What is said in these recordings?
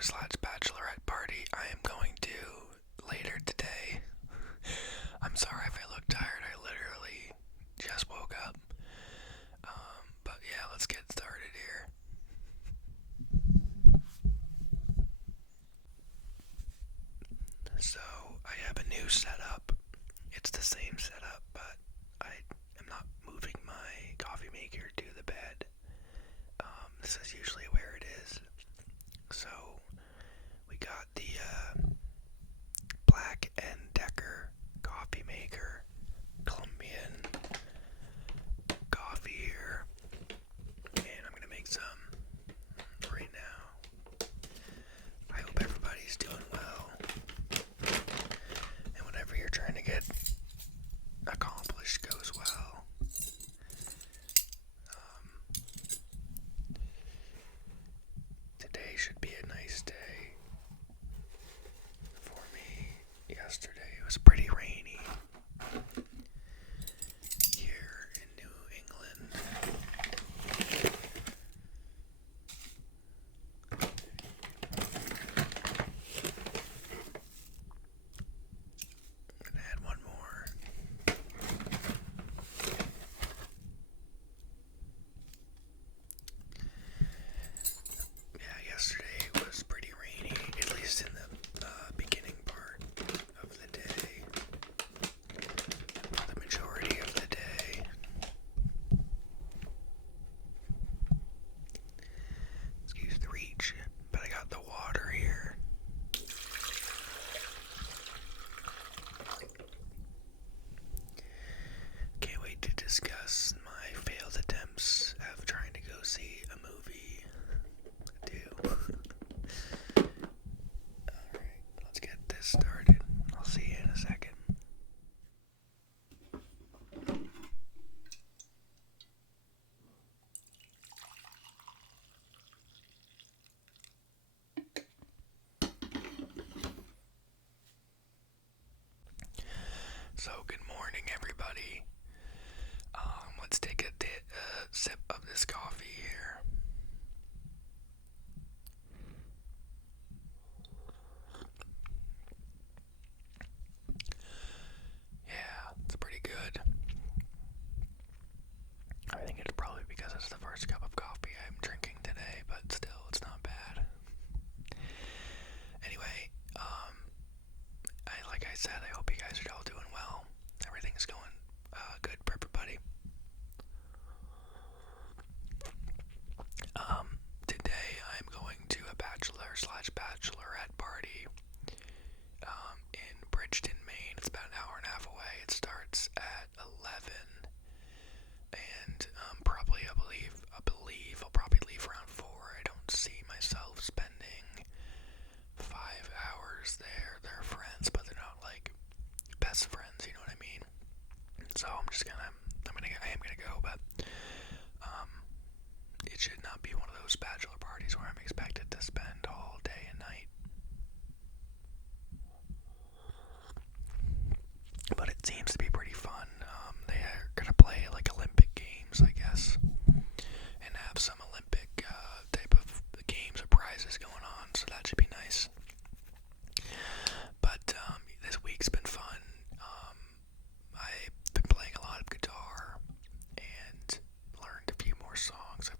bachelor/bachelorette party I am going to later today. I'm sorry if I look tired. I literally just woke up. But yeah, let's get started here. So I have a new setup. It's the same setup, but I am not moving my coffee maker to the bed. This is usually where it is. So we got the Black & Decker coffee maker, Colombian coffee here, and I'm gonna make some right now. I hope everybody's doing well, and whatever you're trying to get accomplished goes well. Today should be a nice day. For me, yesterday it was pretty rainy here in New England. I'm gonna add one more. Yeah, yesterday was pretty rainy, at least in the beginning part of the day, the majority of the day. Excuse the reach, but I got the water here. Can't wait to discuss my failed attempts of trying to go see a movie. Alright, let's get this started. I'll see you in a second. So, good morning, everybody. Let's take a sip of this coffee here. Yeah, it's pretty good. I think it's probably because it's the first cup of coffee I'm drinking today, but still, it's not bad. Anyway, like I said, I hope you guys are all doing well. Everything's going good for everybody. Today I'm going to a bachelor/bachelorette party in Bridgeton, Maine. It's about an hour and a half away. It starts at 11, and I believe I'll probably leave around 4. I don't see myself spending 5 hours there. They're friends, but they're not like best friends, you know what I mean? So I am gonna go, but it should not be one of those bachelor parties where I'm expected to spend all day and night. But it seems to be pretty fun. They are gonna play like Olympic games, I guess, and have some Olympic type of games or prizes going on, so that should be nice. But this week's been fun. I've been playing a lot of guitar and learned a few more songs.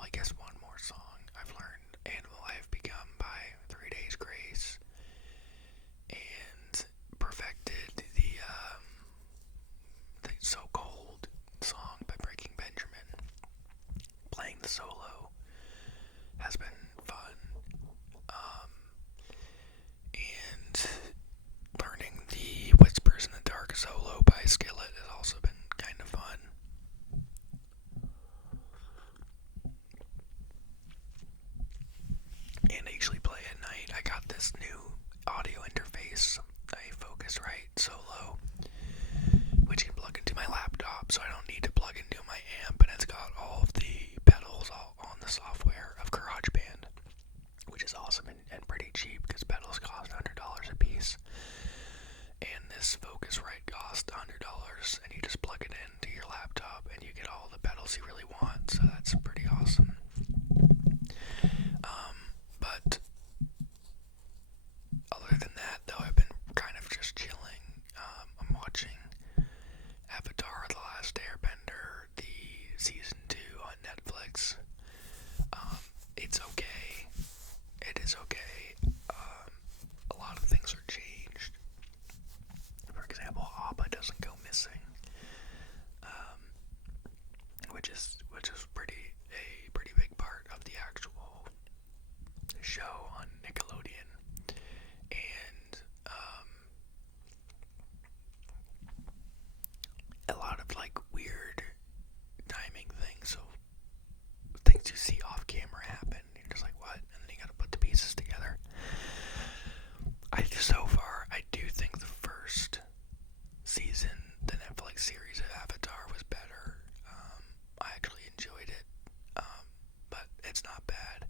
I guess one more song I've learned, and I have become by 3 Days Grace, and perfected the So Cold song by Breaking Benjamin. Playing the solo has been fun, and learning the Whispers in the Dark solo by Skillet has also been kind of fun. And I usually play at night. I got this new audio interface, a Focusrite Solo, which can plug into my laptop, so I don't need to plug into my amp, and it's got all of the pedals all on the software of GarageBand, which is awesome and pretty cheap because pedals cost $100 a piece. And this Focusrite costs $100, and you just plug it into your laptop and you get all the pedals you really want, so that's pretty awesome. But camera happen. You're just like, what? And then you gotta put the pieces together. So far, I do think the first season, the Netflix series of Avatar, was better. I actually enjoyed it, but it's not bad.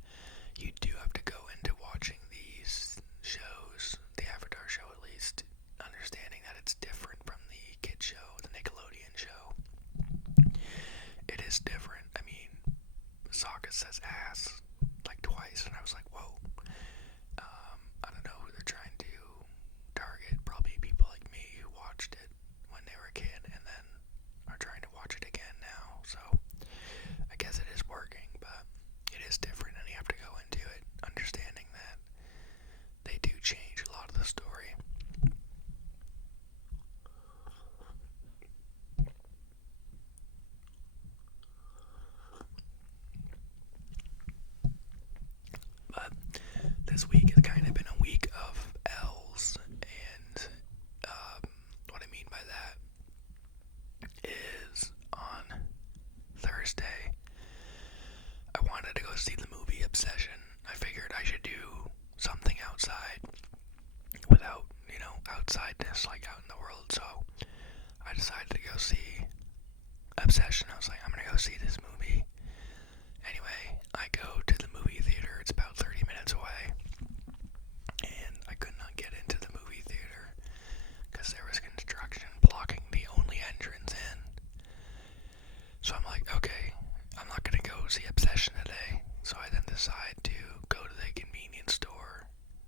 You do have to go into watching these shows, the Avatar show at least, understanding that it's different from the kid show, the Nickelodeon show. It is different. I mean, Sokka says ass like twice, and I was like, whoa. I don't know who they're trying to target. Probably people like me who watched it when they were a kid and then are trying to watch it again now. So I guess it is working, but it is different, and you have to go into it understanding that they do change a lot of the story. But this week has kind of been a week of L's, and what I mean by that is on Thursday, I wanted to go see the movie Obsession. I figured I should do something outside without, outsideness, like out in the world, so I decided to go see Obsession. I was like, I'm gonna go see this movie. Anyway, I go to the movie theater. It's about 30 minutes away, and I could not get into the movie theater because there was construction blocking the only entrance in. So I'm like, okay, I'm not gonna go see Obsession today. So I then decide to go to the convenience store,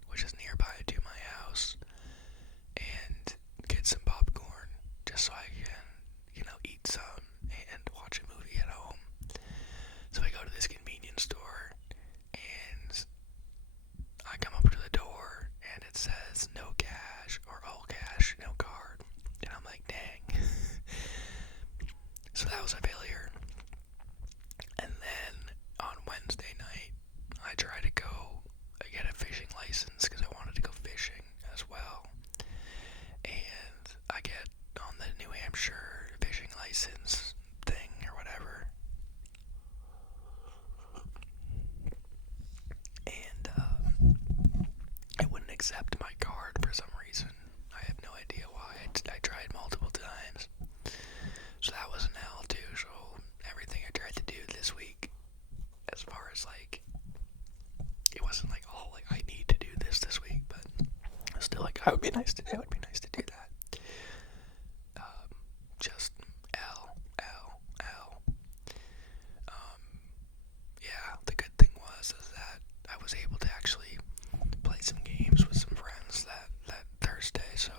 which is nearby to my house, and get some popcorn just so I can, eat some and watch a movie at home. So I go to this convenience store, and I come up to the door, and it says no cash or all cash, no card. And I'm like, dang. So that was a failure. And then on Wednesday night, I tried to go get a fishing license because I wanted to go fishing as well. And I get on the New Hampshire fishing license thing or whatever. And it wouldn't accept my card for some reason. I have no idea why. I tried multiple times. So that was an L too. So everything I tried to do this week, as far as like, it wasn't like, oh, like I need to do this week, but still, like, it would be nice to do that. Just L. Yeah, the good thing was is that I was able to actually play some games with some friends that Thursday, so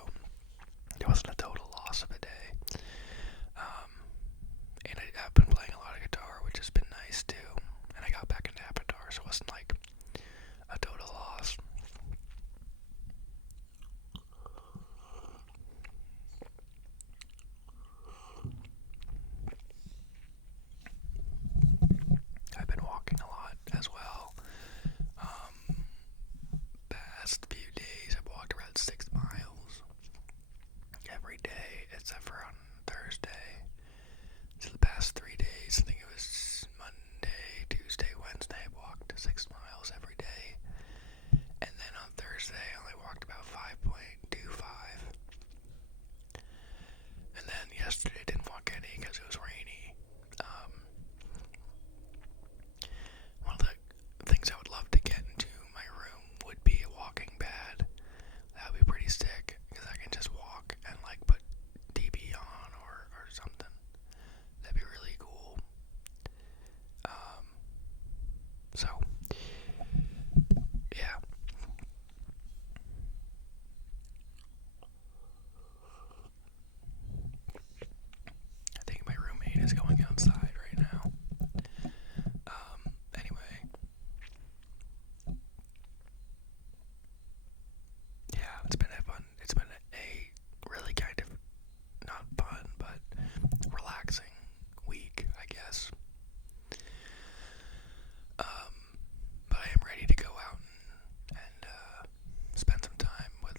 it wasn't a total loss of a day. And I've been playing a lot of guitar, which has been nice too. And I got back into Avatar, so it wasn't like a total loss. I've been walking a lot as well. Past few days, I've walked around 6 miles every day, except for on Thursday. So the past 3 days, I think it was Monday, Tuesday, Wednesday, I walked 6 miles every day. And then on Thursday, I only walked about 5.25. And then yesterday, I didn't walk any because it was rainy. One of the things I would love to get into my room would be a walking pad. That would be pretty sick, because I can just walk and like put TV on or something. That'd be really cool. So, yeah. I think my roommate is going outside right now. Anyway. Yeah, it's been a really kind of, not fun, but relaxing week, I guess. But I am ready to go out and spend some time with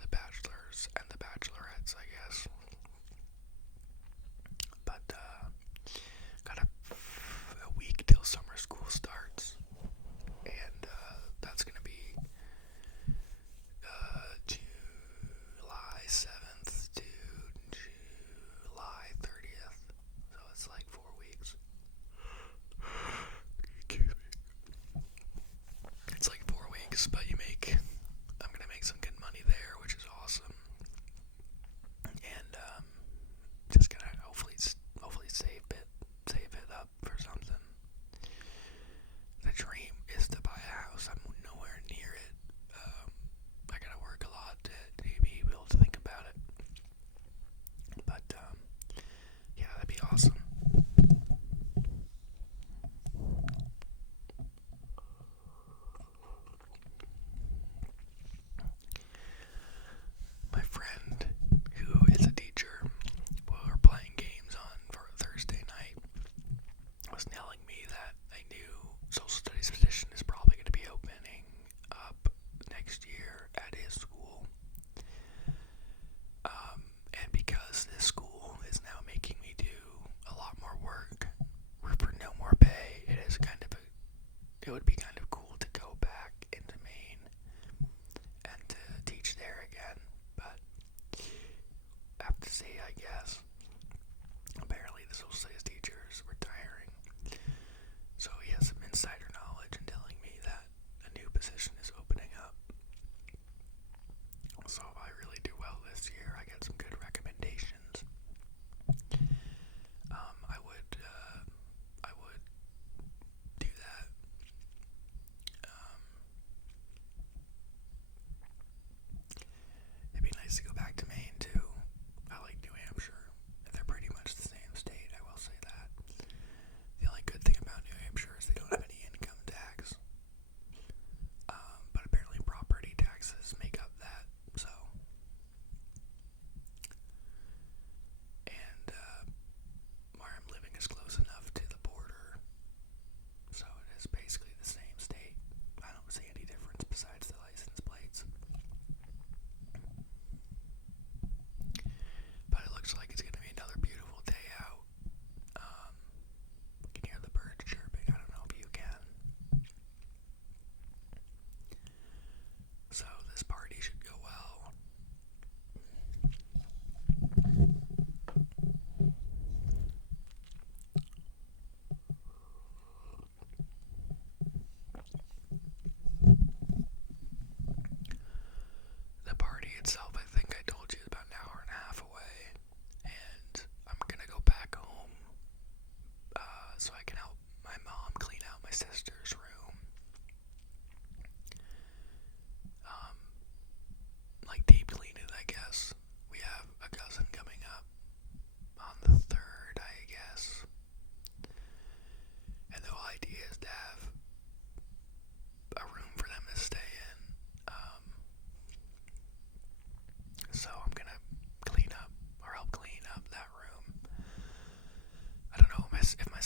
the bachelors and the bachelorettes, I guess. But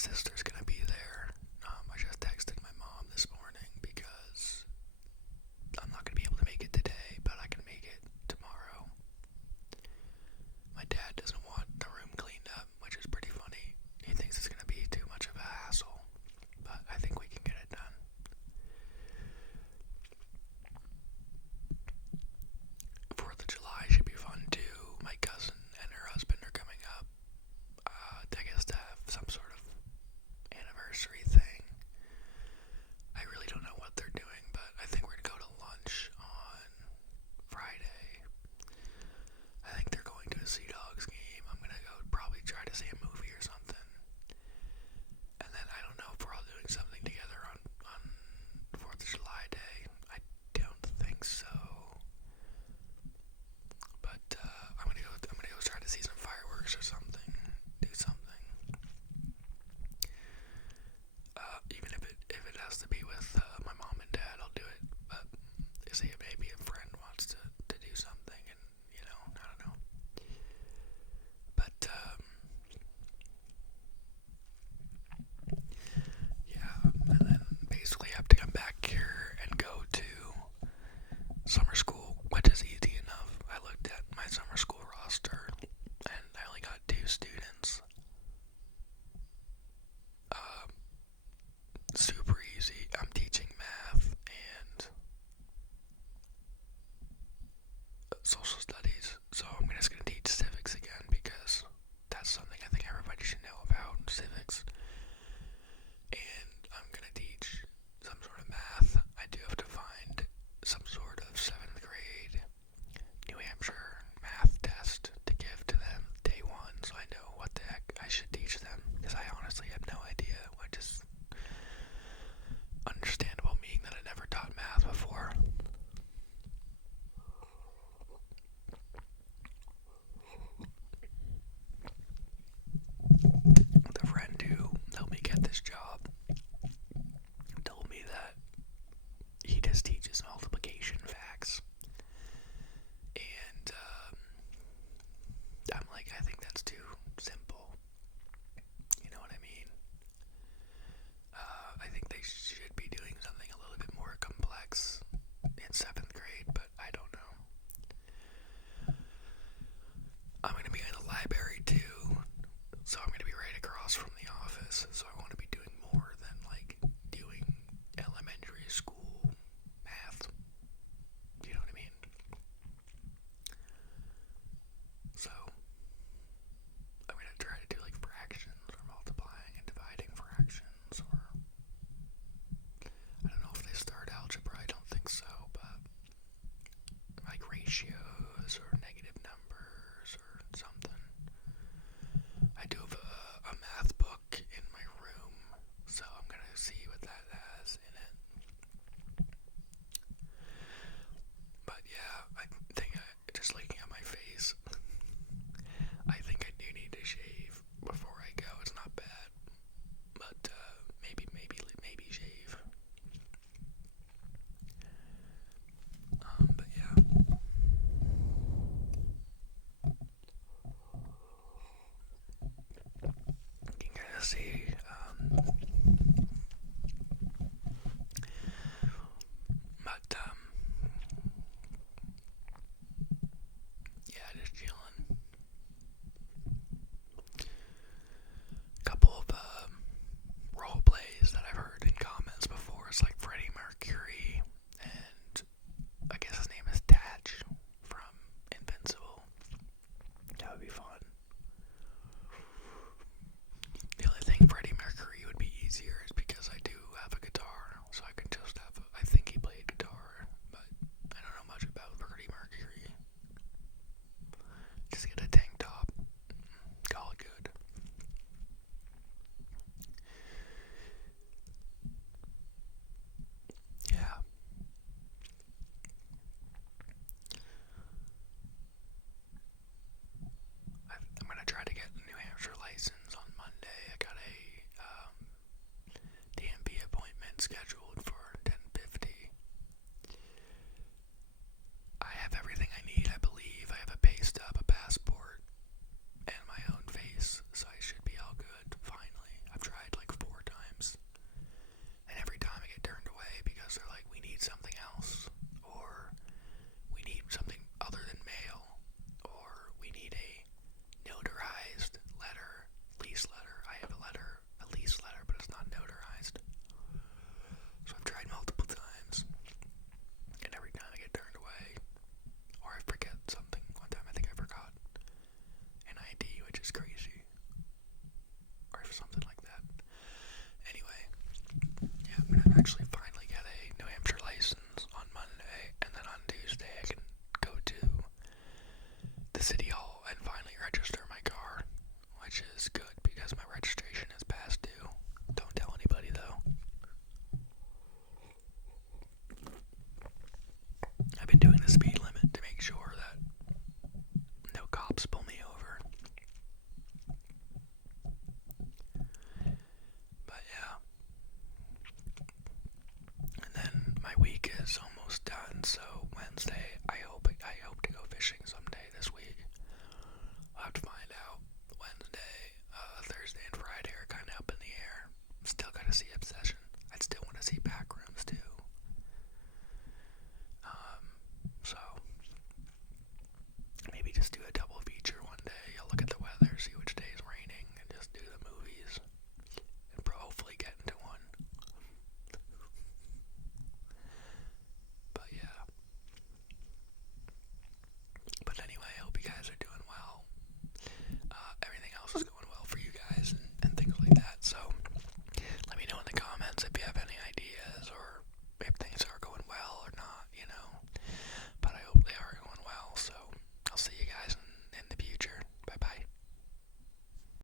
sister's gonna be there. I just texted my mom this morning because I'm not gonna be able to make it today, but I can make it tomorrow. My dad doesn't want the room cleaned up, which is pretty funny. He thinks it's gonna be too much of a hassle, but I think we can get it done. 4th of July should be fun too. My cousin and her husband are coming up. I guess to have some sort of anniversary thing. I really don't know what they're doing, but I think we're gonna go to lunch on Friday. I think they're going to a Sea Dogs game. I'm gonna go probably try to see a movie